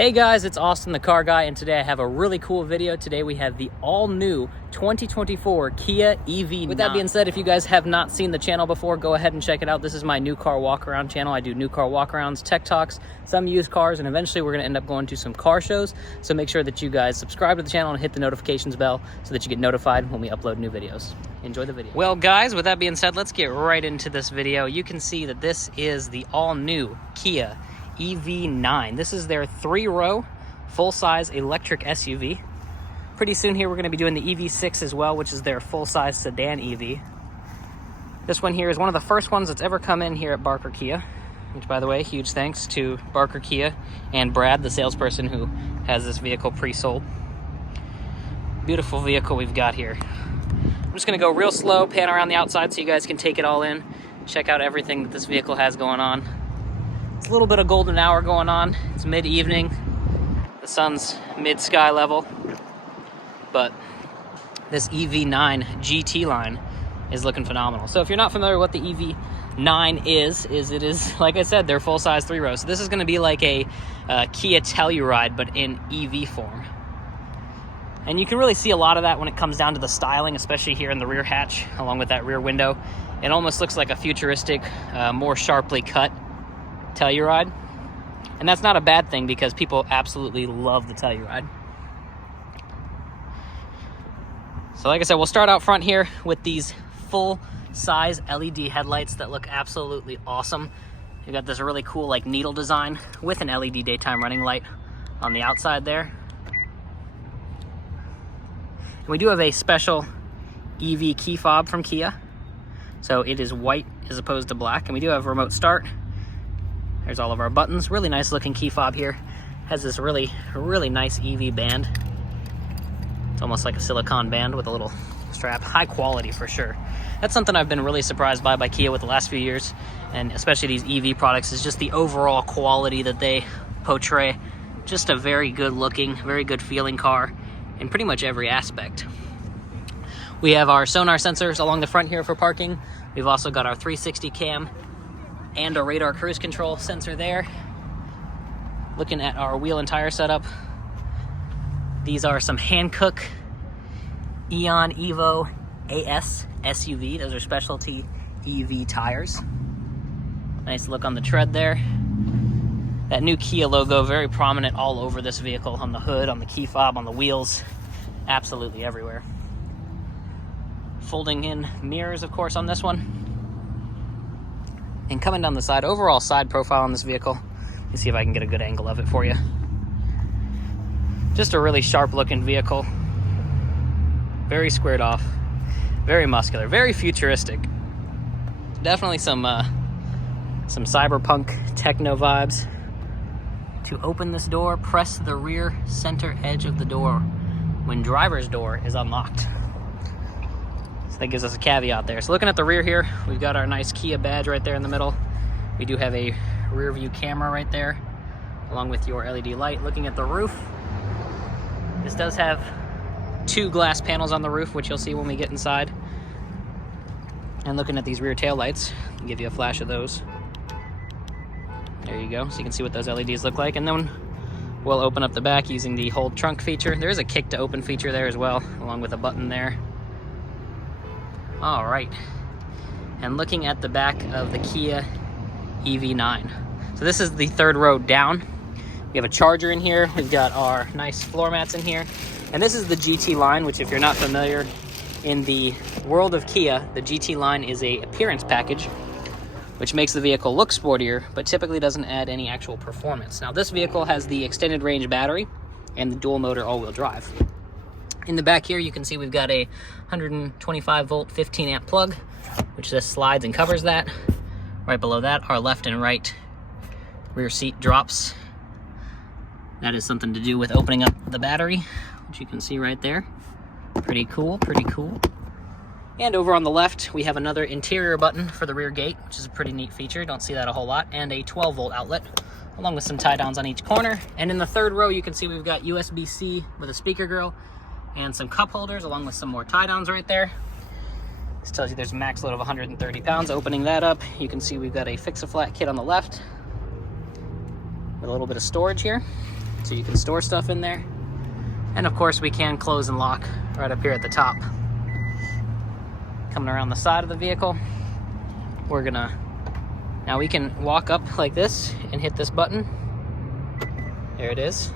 Hey guys, it's Austin the Car Guy, and today I have a really cool video. Today we have the all-new 2024 Kia EV9. With that being said, if you guys have not seen the channel before, go ahead and check it out. This is my new car walk-around channel. I do new car walk-arounds, tech talks, some used cars, and eventually we're going to end up going to some car shows. So make sure that you guys subscribe to the channel and hit the notifications bell so that you get notified when we upload new videos. Enjoy the video. Well guys, with that being said, let's get right into this video. You can see that this is the all-new Kia EV9. This is their 3-row, full-size electric SUV. Pretty soon here we're going to be doing the EV6 as well, which is their full-size sedan EV. This one here is one of the first ones that's ever come in here at Barker Kia, which, by the way, huge thanks to Barker Kia and Brad, the salesperson who has this vehicle pre-sold. Beautiful vehicle we've got here. I'm just going to go real slow, pan around the outside so you guys can take it all in, check out everything that this vehicle has going on. It's a little bit of golden hour going on. It's mid-evening. The sun's mid-sky level. But this EV9 GT line is looking phenomenal. So if you're not familiar with what the EV9 is it is, like I said, they're full-size 3-row. So this is going to be like a Kia Telluride, but in EV form. And you can really see a lot of that when it comes down to the styling, especially here in the rear hatch, along with that rear window. It almost looks like a futuristic, more sharply cut Telluride, and that's not a bad thing because people absolutely love the Telluride. So like I said, we'll start out front here with these full-size LED headlights that look absolutely awesome. You got this really cool like needle design with an LED daytime running light on the outside there. And we do have a special EV key fob from Kia, so it is white as opposed to black, and we do have remote start. There's all of our buttons. Really nice looking key fob here. Has this really nice EV band. It's almost like a silicone band with a little strap. High quality for sure. That's something I've been really surprised by Kia with the last few years, and especially these EV products, is just the overall quality that they portray. Just a very good looking, very good feeling car in pretty much every aspect. We have our sonar sensors along the front here for parking. We've also got our 360 cam and a radar cruise control sensor there. Looking at our wheel and tire setup, these are some Hankook Eon Evo AS SUV. Those are specialty EV tires. Nice look on the tread there. That new Kia logo, very prominent all over this vehicle, on the hood, on the key fob, on the wheels, absolutely everywhere. Folding in mirrors, of course, on this one. And coming down the side, overall side profile on this vehicle, let me see if I can get a good angle of it for you. Just a really sharp looking vehicle. Very squared off, very muscular, very futuristic. Definitely some cyberpunk techno vibes. To open this door, press the rear center edge of the door when driver's door is unlocked. That gives us a caveat there. So looking at the rear here, we've got our nice Kia badge right there in the middle. We do have a rear view camera right there, along with your LED light. Looking at the roof, this does have 2 glass panels on the roof, which you'll see when we get inside. And looking at these rear tail lights, I'll give you a flash of those. There you go, so you can see what those LEDs look like. And then we'll open up the back using the hold trunk feature. There is a kick to open feature there as well, along with a button there. All right, and looking at the back of the Kia EV9. So this is the 3rd row down. We have a charger in here. We've got our nice floor mats in here. And this is the GT line, which if you're not familiar, in the world of Kia, the GT line is a appearance package, which makes the vehicle look sportier, but typically doesn't add any actual performance. Now this vehicle has the extended range battery and the dual motor all-wheel drive. In the back here, you can see we've got a 125 volt 15 amp plug, which just slides and covers that. Right below that, our left and right rear seat drops. That is something to do with opening up the battery, which you can see right there. Pretty cool, pretty cool. And over on the left, we have another interior button for the rear gate, which is a pretty neat feature. Don't see that a whole lot. And a 12 volt outlet, along with some tie downs on each corner. And in the 3rd row, you can see we've got USB-C with a speaker grill and some cup holders, along with some more tie downs right there. This tells you there's a max load of 130 pounds. Opening that up, you can see we've got a fix-a-flat kit on the left with a little bit of storage here. so you can store stuff in there. And of course we can close and lock right up here at the top. Coming around the side of the vehicle, now we can walk up like this and hit this button. There it is.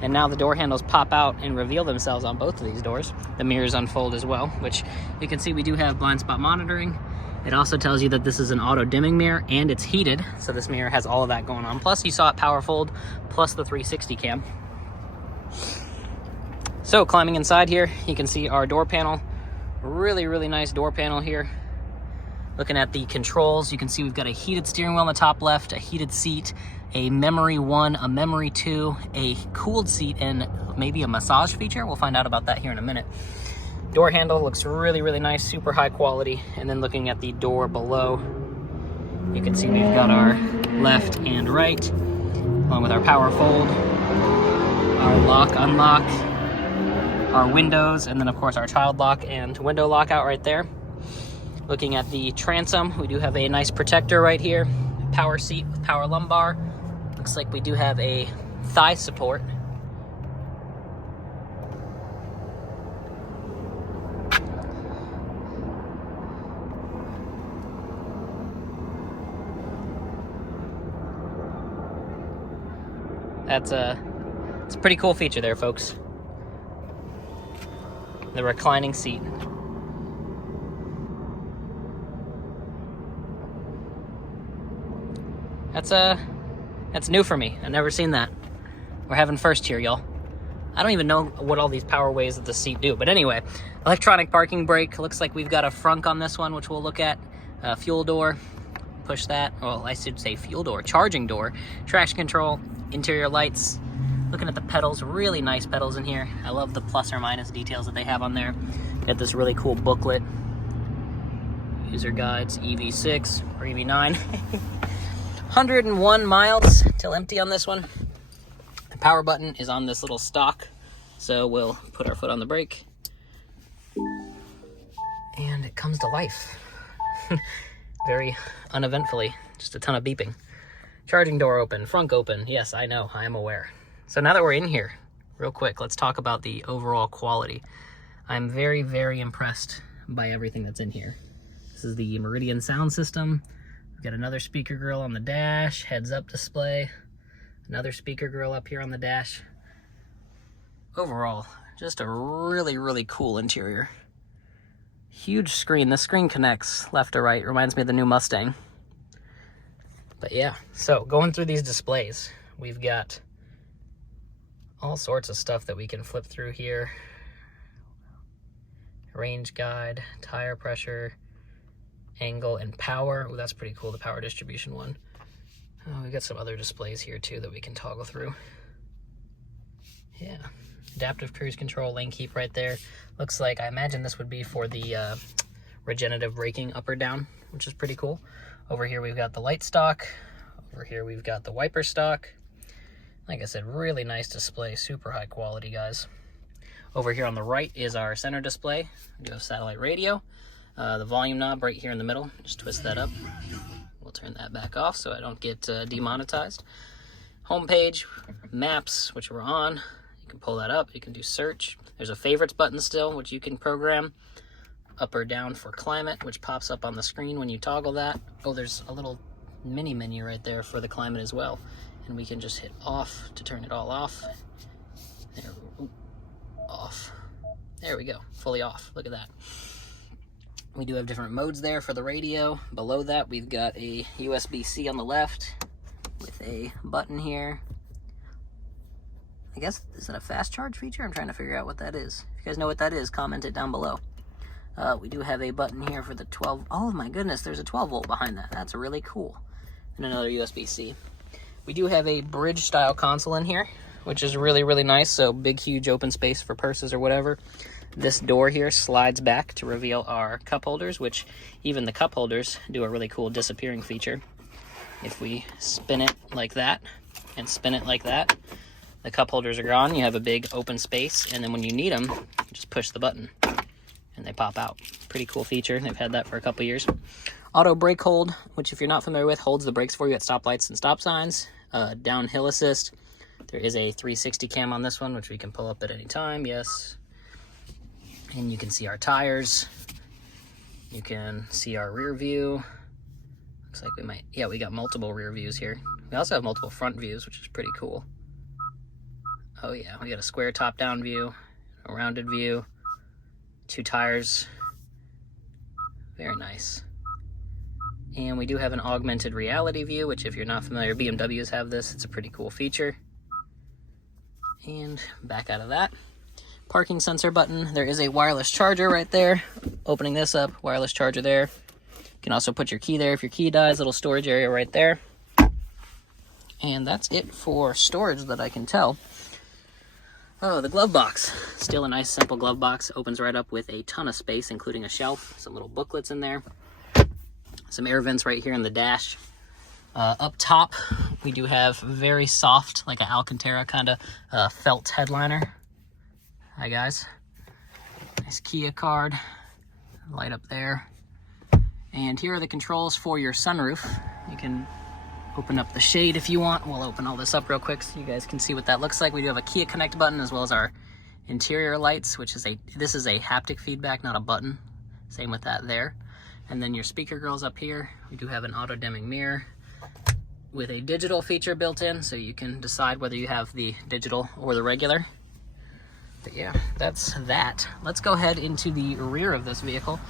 And now the door handles pop out and reveal themselves on both of these doors. The mirrors unfold as well, which you can see we do have blind spot monitoring. It also tells you that this is an auto dimming mirror and it's heated. So this mirror has all of that going on. Plus you saw it power fold, plus the 360 cam. So climbing inside here, you can see our door panel. Really, really nice door panel here. Looking at the controls, you can see we've got a heated steering wheel on the top left, a heated seat, a memory 1, a memory 2, a cooled seat, and maybe a massage feature. We'll find out about that here in a minute. Door handle looks really, really nice, super high quality. And then looking at the door below, you can see we've got our left and right, along with our power fold, our lock, unlock, our windows, and then of course our child lock and window lockout right there. Looking at the transom, we do have a nice protector right here, power seat with power lumbar. Looks like we do have a thigh support. It's a pretty cool feature there, folks. The reclining seat. That's new for me. I've never seen that. We're having first here, y'all. I don't even know what all these power ways of the seat do. But anyway, electronic parking brake. Looks like we've got a frunk on this one, which we'll look at. Fuel door. Push that. Well, I should say fuel door. Charging door. Traction control. Interior lights. Looking at the pedals. Really nice pedals in here. I love the plus or minus details that they have on there. Got this really cool booklet. User guides. EV6 or EV9. 101 miles till empty on this one. The power button is on this little stalk, so we'll put our foot on the brake and it comes to life. Very uneventfully, just a ton of beeping. Charging door open, frunk open. Yes, I know, I am aware. So now that we're in here, real quick, let's talk about the overall quality. I'm very, very impressed by everything that's in here. This is the Meridian sound system. We've got another speaker grill on the dash, heads-up display, another speaker grill up here on the dash. Overall, just a really, really cool interior. Huge screen. This screen connects left to right. Reminds me of the new Mustang. But yeah, so going through these displays, we've got all sorts of stuff that we can flip through here. Range guide, tire pressure, angle, and power. Oh, that's pretty cool, the power distribution one. Oh, we got some other displays here too that we can toggle through. Yeah, adaptive cruise control, lane keep right there. Looks like, I imagine this would be for the regenerative braking up or down, which is pretty cool. Over here we've got the light stock. Over here we've got the wiper stock. Like I said, really nice display, super high quality, guys. Over here on the right is our center display. We do have satellite radio. The volume knob right here in the middle, just twist that up. We'll turn that back off so I don't get demonetized. Home page, maps, which we're on. You can pull that up, you can do search. There's a favorites button still, which you can program. Up or down for climate, which pops up on the screen when you toggle that. Oh, there's a little mini menu right there for the climate as well. And we can just hit off to turn it all off. There, off. There we go, fully off, look at that. We do have different modes there for the radio. Below that, we've got a USB-C on the left with a button here. I guess, is that a fast charge feature? I'm trying to figure out what that is. If you guys know what that is, comment it down below. We do have a button here for the 12. Oh my goodness, there's a 12 volt behind that. That's really cool. And another USB-C. We do have a bridge style console in here, which is really, really nice. So big, huge open space for purses or whatever. This door here slides back to reveal our cup holders, which even the cup holders do a really cool disappearing feature. If we spin it like that and spin it like that, the cup holders are gone. You have a big open space, and then when you need them, you just push the button and they pop out. Pretty cool feature. They've had that for a couple years. Auto brake hold, which if you're not familiar with, holds the brakes for you at stoplights and stop signs. Downhill assist, There is a 360 cam on this one, which we can pull up at any time, yes. And you can see our tires. You can see our rear view. Looks like we might, yeah, we got multiple rear views here. We also have multiple front views, which is pretty cool. Oh yeah, we got a square top-down view, a rounded view, 2 tires. Very nice. And we do have an augmented reality view, which if you're not familiar, BMWs have this. It's a pretty cool feature. And back out of that. Parking sensor button. There is a wireless charger right there. Opening this up, wireless charger there. You can also put your key there if your key dies. Little storage area right there. And that's it for storage that I can tell. Oh, the glove box. Still a nice simple glove box. Opens right up with a ton of space, including a shelf, some little booklets in there. Some air vents right here in the dash. Up top, we do have very soft, like an Alcantara kind of felt headliner. Hi guys. Nice Kia card. Light up there. And here are the controls for your sunroof. You can open up the shade if you want. We'll open all this up real quick so you guys can see what that looks like. We do have a Kia Connect button as well as our interior lights, which is this is a haptic feedback, not a button. Same with that there. And then your speaker grills up here. We do have an auto dimming mirror with a digital feature built in, so you can decide whether you have the digital or the regular. But yeah, that's that. Let's go ahead into the rear of this vehicle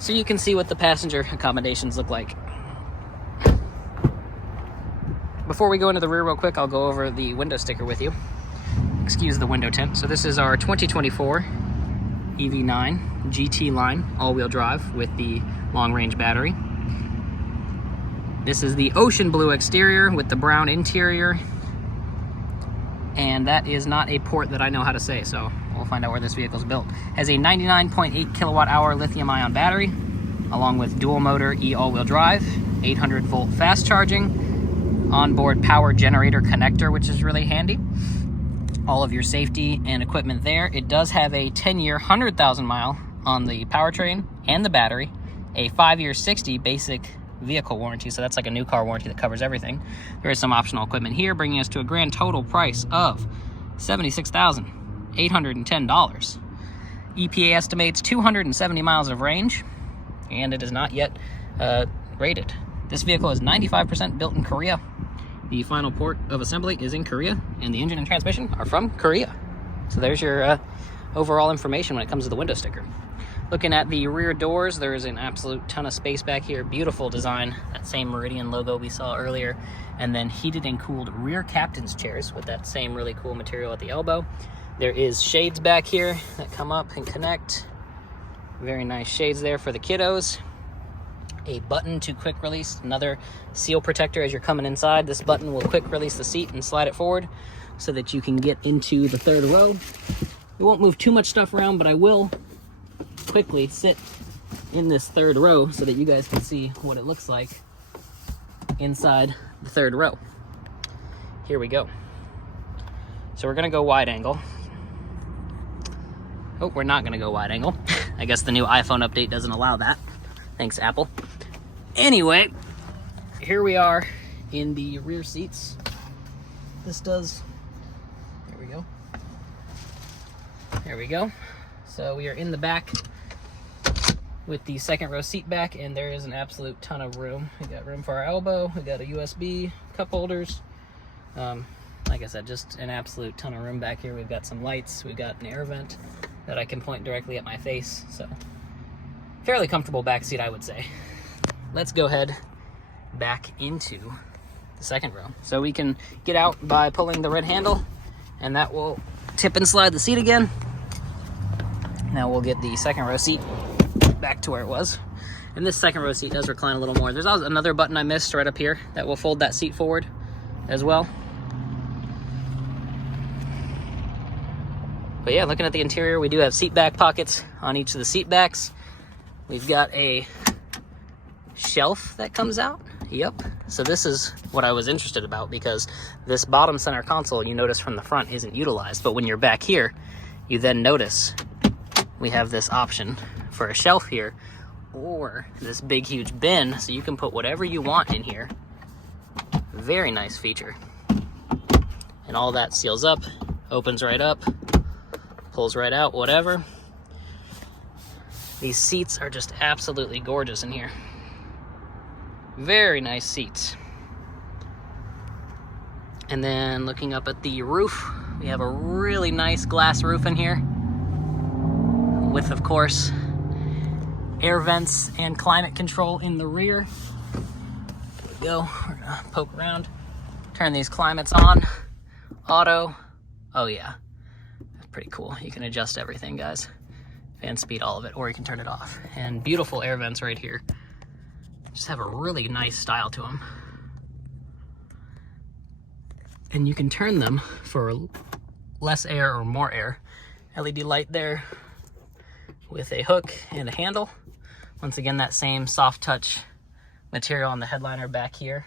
so you can see what the passenger accommodations look like. Before we go into the rear real quick, I'll go over the window sticker with you. Excuse the window tint. So this is our 2024 EV9 GT line all-wheel drive with the long-range battery. This is the ocean blue exterior with the brown interior. And that is not a port that I know how to say, so we'll find out where this vehicle is built. Has a 99.8 kilowatt-hour lithium-ion battery, along with dual motor all-wheel drive, 800-volt fast charging, onboard power generator connector, which is really handy. All of your safety and equipment there. It does have a 10-year, 100,000-mile on the powertrain and the battery, a 5-year, 60 basic vehicle warranty, so that's like a new car warranty that covers everything. There is some optional equipment here, bringing us to a grand total price of $76,810. EPA estimates 270 miles of range, and it is not yet rated. This vehicle is 95% built in Korea. The final port of assembly is in Korea, and the engine and transmission are from Korea. So there's your overall information when it comes to the window sticker. Looking at the rear doors, there is an absolute ton of space back here. Beautiful design, that same Meridian logo we saw earlier. And then heated and cooled rear captain's chairs with that same really cool material at the elbow. There is shades back here that come up and connect. Very nice shades there for the kiddos. A button to quick release, another seal protector as you're coming inside. This button will quick release the seat and slide it forward so that you can get into the third row. We won't move too much stuff around, but I will quickly sit in this third row so that you guys can see what it looks like inside the third row. Here we go. So we're gonna go wide angle. Oh, we're not gonna go wide angle. I guess the new iPhone update doesn't allow that. Thanks, Apple. Anyway, here we are in the rear seats. This does, there we go. There we go. So we are in the back with the second row seat back, and there is an absolute ton of room. We got room for our elbow, we got a USB, cup holders. Like I said, just an absolute ton of room back here. We've got some lights, we've got an air vent that I can point directly at my face, so fairly comfortable back seat, I would say. Let's go ahead back into the second row. So we can get out by pulling the red handle, and that will tip and slide the seat again. Now we'll get the second row seat back to where it was. And this second row seat does recline a little more. There's also another button I missed right up here that will fold that seat forward as well. But yeah, looking at the interior, we do have seat back pockets on each of the seat backs. We've got a shelf that comes out. Yep. So this is what I was interested about, because this bottom center console, you notice from the front, isn't utilized. But when you're back here, you then notice we have this option for a shelf here, or this big huge bin, so you can put whatever you want in here. Very nice feature. And all that seals up, opens right up, pulls right out, whatever. These seats are just absolutely gorgeous in here. Very nice seats. And then looking up at the roof, we have a really nice glass roof in here with, of course, air vents and climate control in the rear. Here we go. We're gonna poke around, turn these climates on. Auto. Oh yeah, that's pretty cool. You can adjust everything, guys. Fan speed, all of it, or you can turn it off. And beautiful air vents right here. Just have a really nice style to them. And you can turn them for less air or more air. LED light there with a hook and a handle. Once again, that same soft touch material on the headliner back here.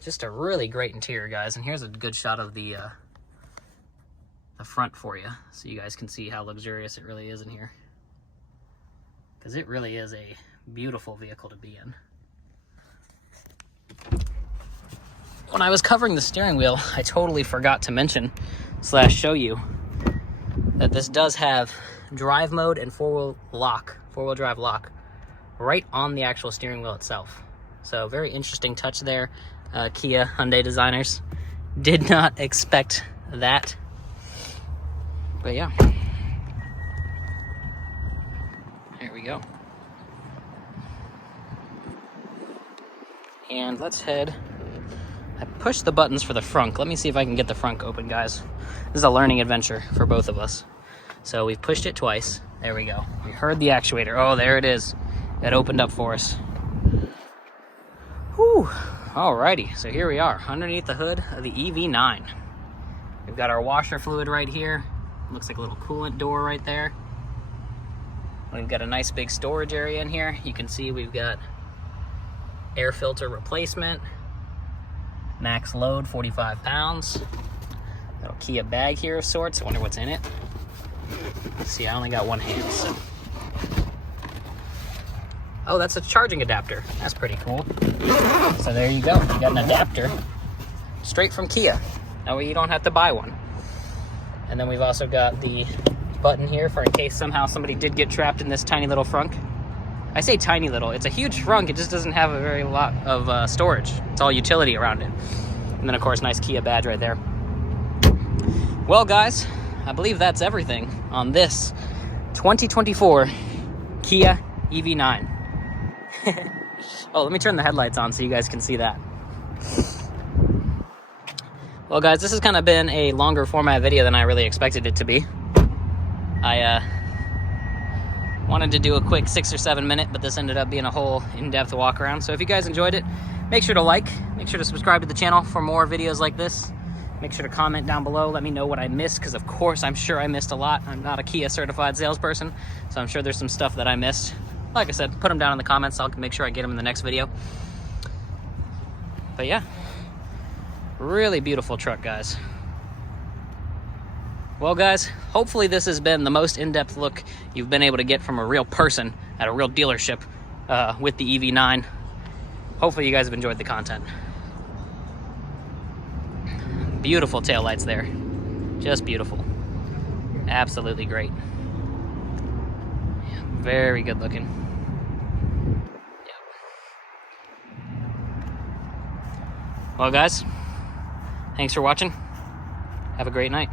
Just a really great interior, guys. And here's a good shot of the front for you, so you guys can see how luxurious it really is in here. Because it really is a beautiful vehicle to be in. When I was covering the steering wheel, I totally forgot to mention / show you that this does have drive mode and four-wheel drive lock right on the actual steering wheel itself. So very interesting touch there. Kia Hyundai designers did not expect that. But yeah, here we go. And let's head. I pushed the buttons for the front. Let me see if I can get the front open, guys. This is a learning adventure for both of us. So we've pushed it twice. There we go. We heard the actuator. Oh, there it is. It opened up for us. Whew. Alrighty, so here we are underneath the hood of the EV9. We've got our washer fluid right here. Looks like a little coolant door right there. We've got a nice big storage area in here. You can see we've got air filter replacement. Max load, 45 pounds. Little Kia bag here of sorts. I wonder what's in it. See, I only got one hand, so. Oh, that's a charging adapter. That's pretty cool. So there you go. You got an adapter straight from Kia. That way you don't have to buy one. And then we've also got the button here for in case somehow somebody did get trapped in this tiny little frunk. I say tiny little. It's a huge frunk. It just doesn't have a very lot of storage. It's all utility around it. And then, of course, nice Kia badge right there. Well, guys, I believe that's everything on this 2024 Kia EV9. Oh, let me turn the headlights on so you guys can see that. Well, guys, this has kind of been a longer format video than I really expected it to be. I wanted to do a quick 6 or 7 minute, but this ended up being a whole in-depth walk around. So if you guys enjoyed it, make sure to like, make sure to subscribe to the channel for more videos like this. Make sure to comment down below. Let me know what I missed, because of course I'm sure I missed a lot. I'm not a Kia certified salesperson, so I'm sure there's some stuff that I missed. Like I said, put them down in the comments. I'll make sure I get them in the next video. But yeah, really beautiful truck, guys. Well, guys, hopefully this has been the most in-depth look you've been able to get from a real person at a real dealership with the EV9. Hopefully you guys have enjoyed the content. Beautiful taillights there. Just beautiful. Absolutely great. Yeah, very good looking. Yep. Well, guys, thanks for watching. Have a great night.